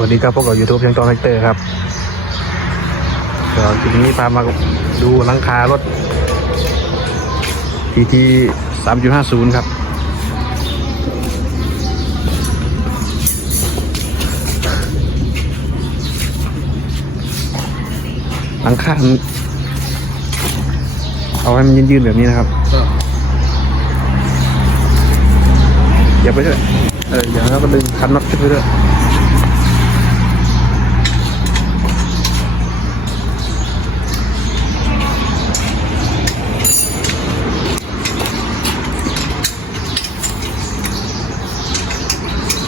วัสดีครับพวกเรา YouTube ช่างจอแท็กเตอร์ครับก็ทีนี้พามาดูหลังคารถ TT 3.50ครับหลังคามันเอาให้มันยืนๆแบบนี้นะครับอย่าไปด้วยเอออย่าแล้วก็ดึงคันน็อตขึ้นไปด้วย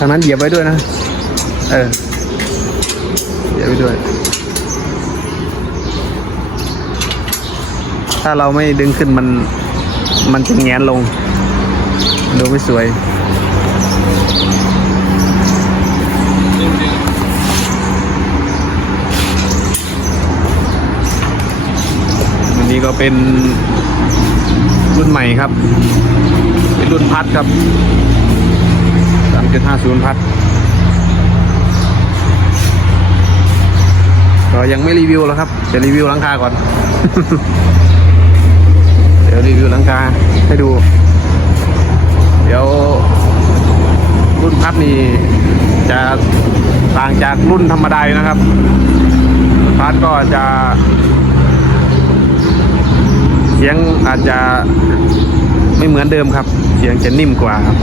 ทางนั้นเหยียบไว้ด้วยนะ เออ เหยียบไว้ด้วย ถ้าเราไม่ดึงขึ้นมัน มันจะแงนลง ดูไม่สวยอันนี้ก็เป็นรุ่นใหม่ครับ เป็นรุ่นพัดครับ จุดห้าศูนย์พัดก็ยังไม่รีวิวแล้วครับ จะรีวิวหลังคาก่อน เดี๋ยวรีวิวหลังคาให้ดู เดี๋ยวรุ่นพัดนี่จะต่างจากรุ่นธรรมดาอยู่นะครับ พัดก็จะ เสียงอาจจะไม่เหมือนเดิมครับ เสียงจะนิ่มกว่าครับ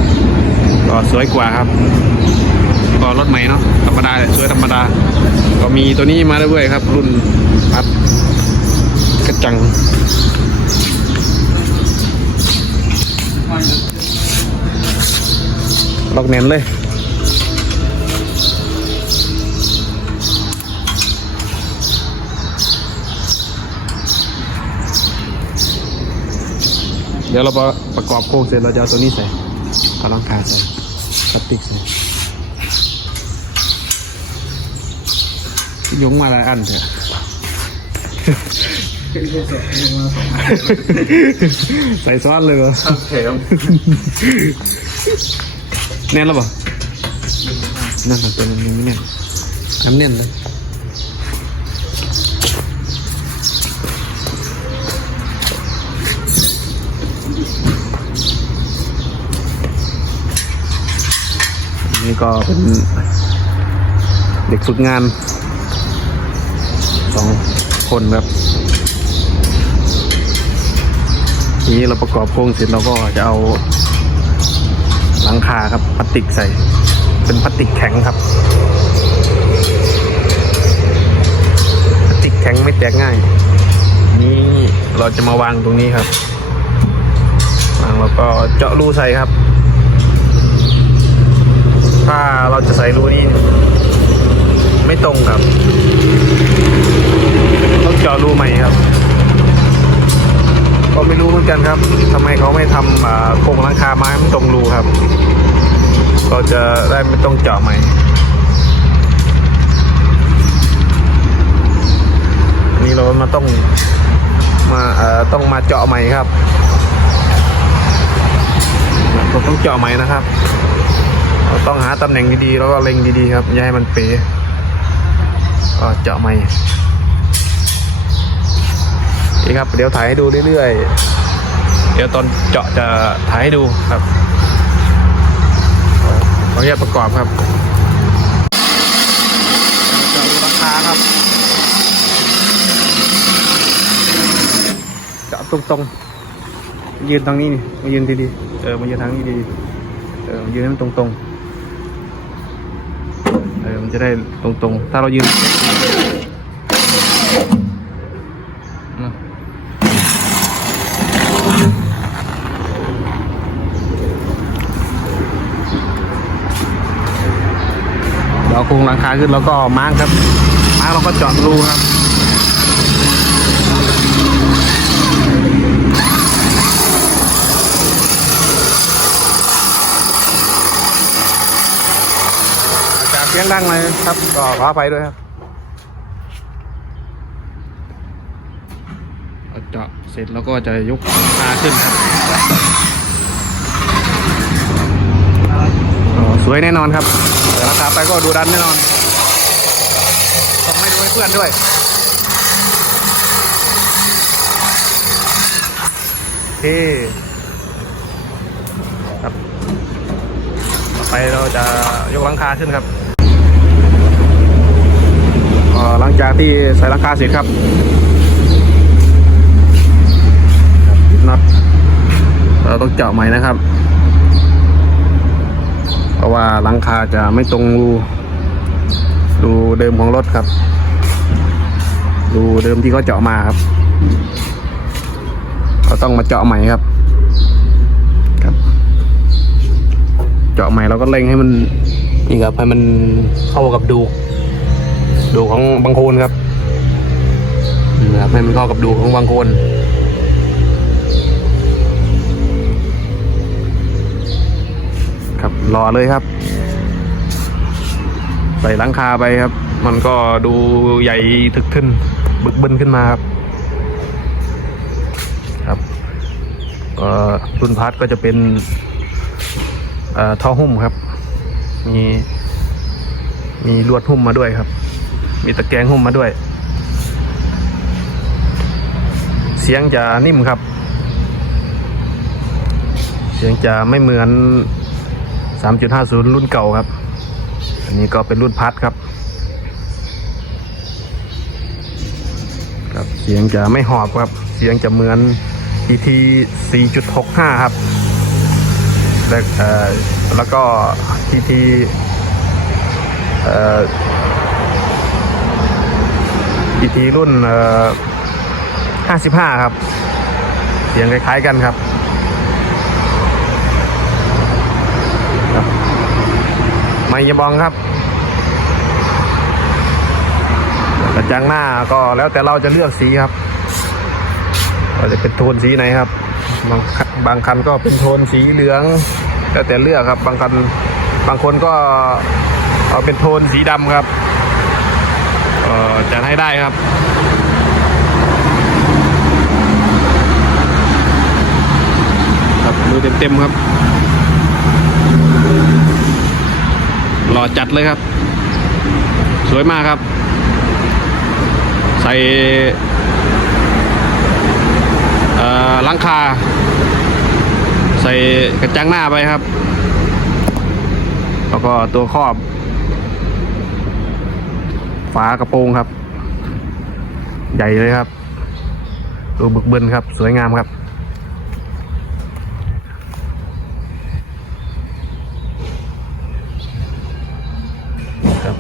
ก็สวยกว่าครับ ก็รถใหม่เนาะธรรมดาเลยสวยธรรมดา ก็มีตัวนี้มาด้วยครับ รุ่นพัดกระจังล็อกแน่นเลยเดี๋ยวเราประประกอบโครงเสร็จเราจะเอาตัวนี้ใส่เอาลังคาใส่ ติกส่ยงมาหลายอันเถอะใส่ซ้อนเลยเหรอโอเคแน่นแล้วปล่านั่นค่ะตัวนยังไม่แน่นทำแน่นเลย นี่ก็เป็นเด็กฝึกงานสองคนครับทีนี้เราประกอบโครงเสร็จเราก็จะเอาหลังคาครับพลาสติกใส่ เป็นพลาสติกแข็งครับพลาสติกแข็งไม่แตกง่าย นี่เราจะมาวางตรงนี้ครับวางแล้วก็เจาะรูใส่ครับ ถ้าเราจะใส่รูนี้ไม่ตรงครับ ต้องเจาะรูใหม่ครับ ก็ไม่รู้เหมือนกันครับทำไมเขาไม่ทำอ่าโครงหลังคาไม้มันตรงรูครับ ก็จะได้ไม่ต้องเจาะใหม่นี้เรามาต้องมาเอ่อต้องมาเจาะใหม่ครับเราต้องเจาะใหม่นะครับ ตำแหน่งดีๆ แล้วก็เล็งดีๆครับ อย่าให้มันเป๋ก็เจาะใหม่นี่ครับ เดี๋ยวถ่ายให้ดูเรื่อยๆ เดี๋ยวตอนเจาะจะถ่ายให้ดูครับขออนุญาตประกอบครับเจาะดูราคาครับเจาะตรงๆยืนทางนี้นี่มายืนดีๆ เออมายืนทางนี้ดีๆ เออยืนให้มันตรงๆ มันจะได้ตรงๆ ถ้าเรายืนเราโครงหลังคาขึ้นแล้วก็มาร์กครับ มาร์กเราก็เจาะรูครับ จากเสียงดังเลยครับ ก็ขออภัยด้วยครับเอาเจาะเสร็จแล้วก็จะยกหลังคาขึ้นครับอ๋อสวยแน่นอนครับแต่ราคาไปก็ดูดันแน่นอนให้เพื่อนด้วยโอเคครับ ต่อไปเราจะยกหลังคาขึ้นครับก็ หลังจากที่ใส่หลังคาเสร็จครับนับยึดน็อตเราต้องเจาะใหม่นะครับ เพราะว่าหลังคาจะไม่ตรงรูรูเดิมของรถครับรูเดิมที่เขาเจาะมาครับเราต้องมาเจาะใหม่ครับครับ เจาะใหม่เราก็เล็งให้มันนี่ครับให้มันเข้ากับดู ดูของบางโคนครับนะครับให้มันเข้ากับดูของบางโคนครับรอเลยครับ ใส่หลังคาไปครับ มันก็ดูใหญ่ถึกขึ้น บึกบึนขึ้นมาครับ ครับรุ่นพาร์ทก็จะเป็นท่อหุ้มครับ มีมีลวดหุ้มมาด้วยครับ มีตะแกรงหุ้มมาด้วย เสียงจะนิ่มครับ เสียงจะไม่เหมือน 3.50 รุ่นเก่าครับ อันนี้ก็เป็นรุ่นพัดครับ ครับ เสียงจะไม่หอบครับ เสียงจะเหมือน ET 4.65 ครับและเอ่อแล้วก็ TT เอ่อ TT รุ่นเอ่อ55ครับ เสียงคล้ายๆกันครับ ไม่ยบองครับกระจังหน้าก็แล้วแต่เราจะเลือกสีครับว่าจะเป็นโทนสีไหนครับ บางบางคันก็เป็นโทนสีเหลืองแล้วแต่เลือกครับ บางคันบางคนก็เอาเป็นโทนสีดำครับ อจัดให้ได้ครับครับมือเต็มๆครับหล่อจัดเลยครับ สวยมากครับ ใส่ลังคา ใส่กระจังหน้าไปครับ แล้วก็ตัวครอบ ฝากระโปรงครับ ใหญ่เลยครับดูบึกบึนครับ สวยงามครับ ครับ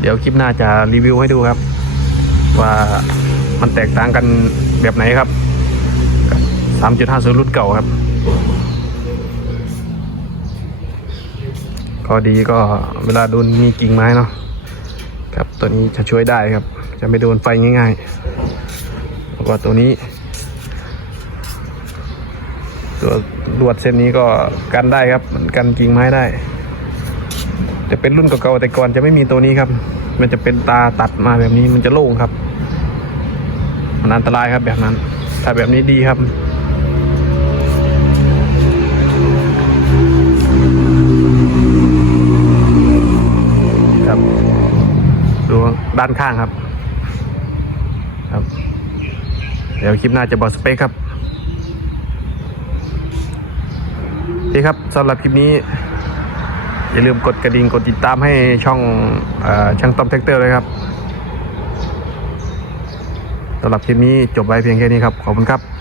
เดี๋ยวคลิปหน้าจะรีวิวให้ดูครับ ว่ามันแตกต่างกันแบบไหนครับกับ3.50รุ่นเก่าครับ ก็ดีก็เวลาโดนมีกิ่งไม้เนาะครับตัวนี้จะช่วยได้ครับ จะไม่โดนไฟง่ายๆแล้วก็ตัวนี้ ตัวลวดเส้นนี้ก็กันได้ครับมันกันกิ่งไม้ได้ จะเป็นรุ่นเก่าๆแต่ก่อนจะไม่มีตัวนี้ครับ มันจะเป็นตาตัดมาแบบนี้มันจะโล่งครับ มันอันตรายครับแบบนั้น ถ้าแบบนี้ดีครับ ด้านข้างครับ ครับ เดี๋ยวคลิปหน้าจะบอกสเปคครับนี่ครับสำหรับคลิปนี้ อย่าลืมกดกระดิ่งกดติดตามให้ช่องอช่างต้อมแท็กเตอร์เลยครับสำหรับคลิปนี้จบไว้เพียงแค่นี้ครับ ขอบคุณครับ